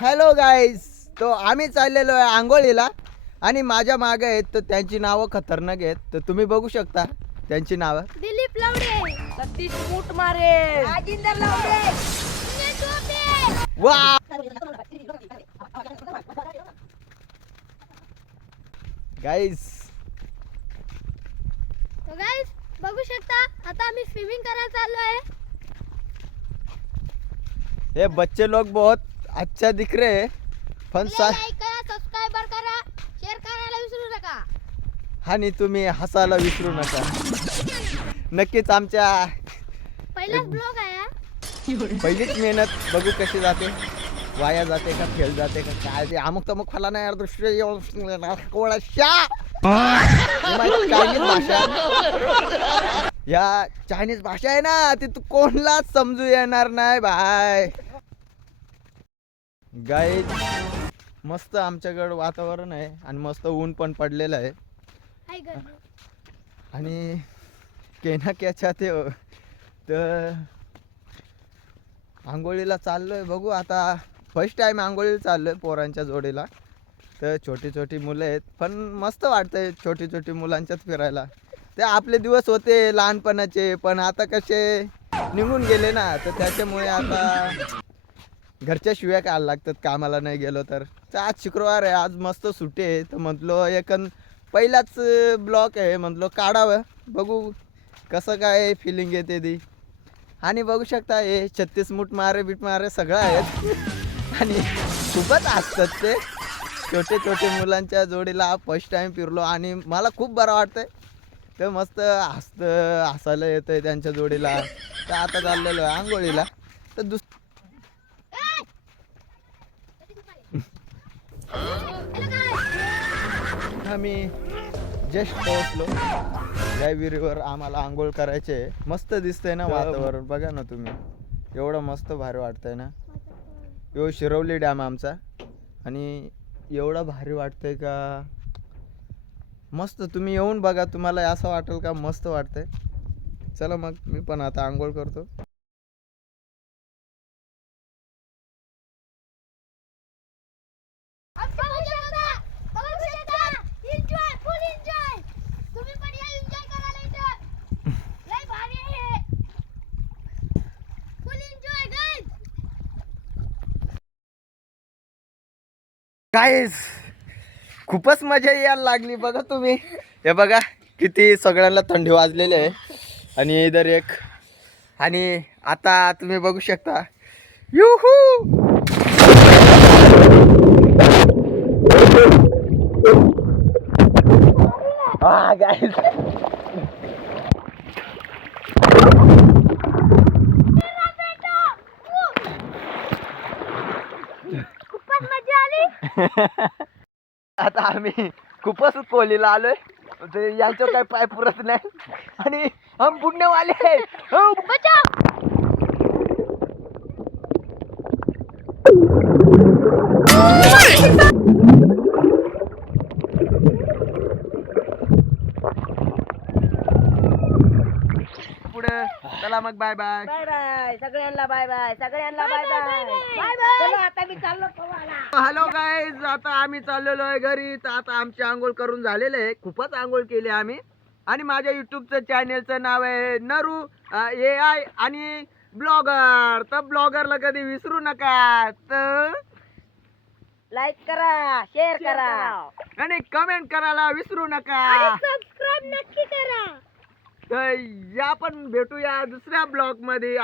Hello guys, तो आम्ही चाललेलो आहे आंघोळीला आणि माझ्या मागे आहेत तर त्यांची नावं खतरनाक आहेत. तर तुम्ही बघू शकता त्यांची नावं. दिलीप लावडे, सतीश मूठ मारे, राजेंद्र लावडे, सुनील टोपे. वा गाईज, तो गाइस बघू शकता आता आम्ही स्विमिंग करायला चाललो आहे. ये बच्चे लोग बहुत अच्छा दिख रहे हैं. पण लाईक करा, सबस्क्राइबर करा, शेअर करायला विसरू नका. आणि तुम्ही हसायला विसरू नका. नक्कीच आमच्या पहिलाच ब्लॉग आहे हा. पहिलीच मेहनत बघू कशी जाते, वाया जाते का फेल जाते का काय ते अमुक तमुक फला नाही यार दृश्य चायनीज भाषा. या चायनीज भाषा आहे ना ती तू कोणलाच समजू येणार नाही भाई. गाईज, मस्त आमच्याकडं वातावरण आहे आणि मस्त ऊन पण पडलेलं आहे हाय गं. आणि केना क्या चाहते हो. तर आंघोळीला चाललोय, बघू आता फर्स्ट टाइम आंघोळीला चाललोय पोरांच्या जोडीला. तर छोटी छोटी मुलं आहेत पण मस्त वाटतंय छोटी छोटी मुलांच्यात फिरायला. ते आपले दिवस होते लहानपणाचे पण आता कसे निघून गेले ना, तर त्याच्यामुळे आता घरच्या शिव्या खायला लागतात कामाला नाही गेलो तर. आज शुक्रवार आहे, आज मस्त सुट्टी आहे तर म्हटलो पहिलाच ब्लॉक आहे म्हटलो काढावं, बघू कसं काय फिलिंग येते ती. आणि बघू शकता हे 36 मूठ मारे बीट मारे सगळं आहेत आणि खूपच हसतात ते छोटे छोटे मुलांच्या जोडीला फर्स्ट टाइम फिरलो आणि मला खूप बरं वाटतंय. तर मस्त हसायला येतंय त्यांच्या जोडीला. तर आता चाललेलो आहे आंघोळीला. तर आम्ही जस्ट पोहोचलो या विहिरीवर. आम्हाला आंघोळ करायचे. मस्त दिसतंय ना वातावरण, बघा ना तुम्ही, एवढं मस्त भारी वाटतंय ना. यो शिरवली डॅम आमचा आणि एवढं भारी वाटतंय का मस्त. तुम्ही येऊन बघा, तुम्हाला असं वाटेल का मस्त वाटतंय. चला मग मी पण आता आंघोळ करतो. एन्जॉय, फुल एन्जॉय. तुम्ही पण या एन्जॉय करायला इथं. लय भारी आहे. फुल एन्जॉय गाइस. गाईस, खूपच मजा यायला लागली बघा तुम्ही. हे बघा किती सगळ्यांना थंडी वाजलेली आहे आणि इधर एक. आणि आता तुम्ही बघू शकता युहू. हा गाईस, खूपच मजा आली. आता आम्ही खूपच कोहलीला आलोय. ते यांचं काय पाय पुरत नाही आणि हम बुडणे वाले हैं. बचाव. पुढे चला मग, बाय बाय. बाय बाय सगळ्यांना, बाय बाय सगळ्यांना, बाय बाय. Bye bye. चला आता मी चाललो पोहायला. हॅलो गाईज, आता आम्ही चाललेलो आहे घरी. तर आता आमची आंघोळ करून झालेलं आहे, खूपच आंघोळ केली आम्ही. आणि माझ्या युट्यूबचं चॅनेलचं नाव आहे नरू AI आणि ब्लॉगर. तर ब्लॉगरला कधी विसरू नका. तर लाईक करा, शेअर करा आणि कमेंट करायला विसरू नका. आणि सबस्क्राइब नक्की करा. तर या पण भेटूया दुसऱ्या ब्लॉग मध्ये.